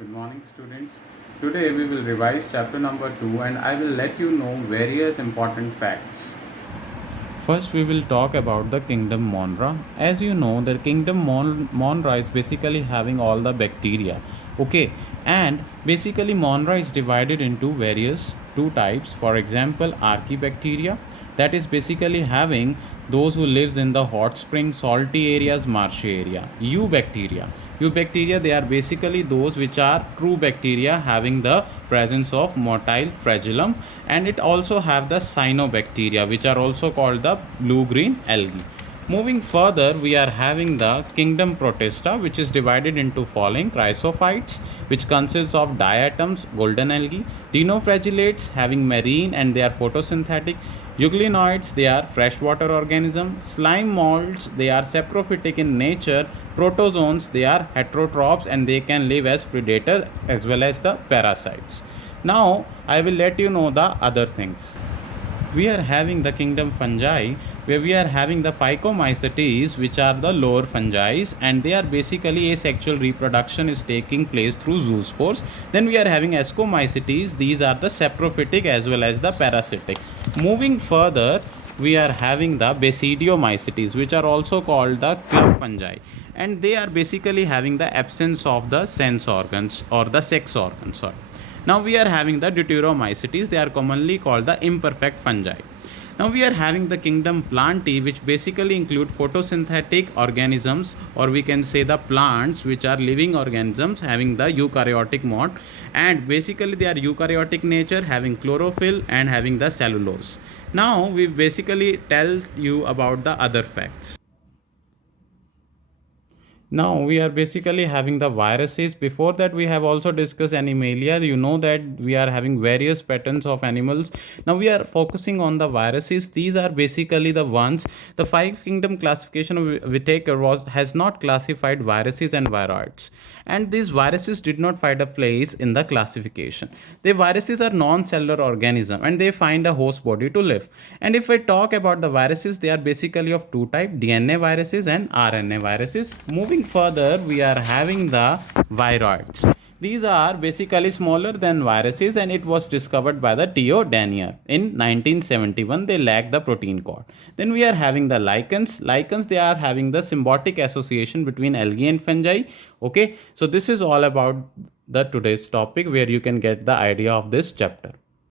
Good morning, students. Today we will revise chapter number 2 and I will let you know various important facts. First, we will talk about the kingdom Monra. As you know, the kingdom Monra is basically having all the bacteria. Okay, and basically Monra is divided into various two types. For example, Archaebacteria, that is basically having those who lives in the hot spring, salty areas, marshy area. Eubacteria. Eubacteria, they are basically those which are true bacteria having the presence of motile flagellum, and it also have the cyanobacteria which are also called the blue-green algae. Moving further, we are having the kingdom Protista, which is divided into following: chrysophytes, which consists of diatoms, golden algae; dinoflagellates, having marine and they are photosynthetic; euglenoids, they are freshwater organisms; slime molds, they are saprophytic in nature; protozoans, they are heterotrophs and they can live as predators as well as the parasites. Now, I will let you know the other things. We are having the kingdom fungi, where we are having the Phycomycetes, which are the lower fungi, and they are basically asexual reproduction is taking place through zoospores. Then we are having Ascomycetes, these are the saprophytic as well as the parasitic. Moving further, we are having the Basidiomycetes, which are also called the club fungi, and they are basically having the absence of the sense organs or the sex organs. Sorry. Now we are having the Deuteromycetes, they are commonly called the imperfect fungi. Now we are having the kingdom Plantae, which basically include photosynthetic organisms, or we can say the plants which are living organisms having the eukaryotic mode, and basically they are eukaryotic nature, having chlorophyll and having the cellulose. Now we basically tell you about the other facts. Now we are basically having the viruses. Before that, we have also discussed Animalia. You know that we are having various patterns of animals. Now we are focusing on the viruses. These are basically the ones. The five kingdom classification of Whitaker has not classified viruses and viroids, and these viruses did not find a place in the classification. The viruses are non-cellular organism and they find a host body to live. And if I talk about the viruses, they are basically of two types: DNA viruses and RNA viruses. Moving further, we are having the viroids. These are basically smaller than viruses and it was discovered by the Theo Danier in 1971. They lack the protein code. Then we are having the lichens. Lichens, they are having the symbiotic association between algae and fungi. Okay, so this is all about the today's topic where you can get the idea of this chapter.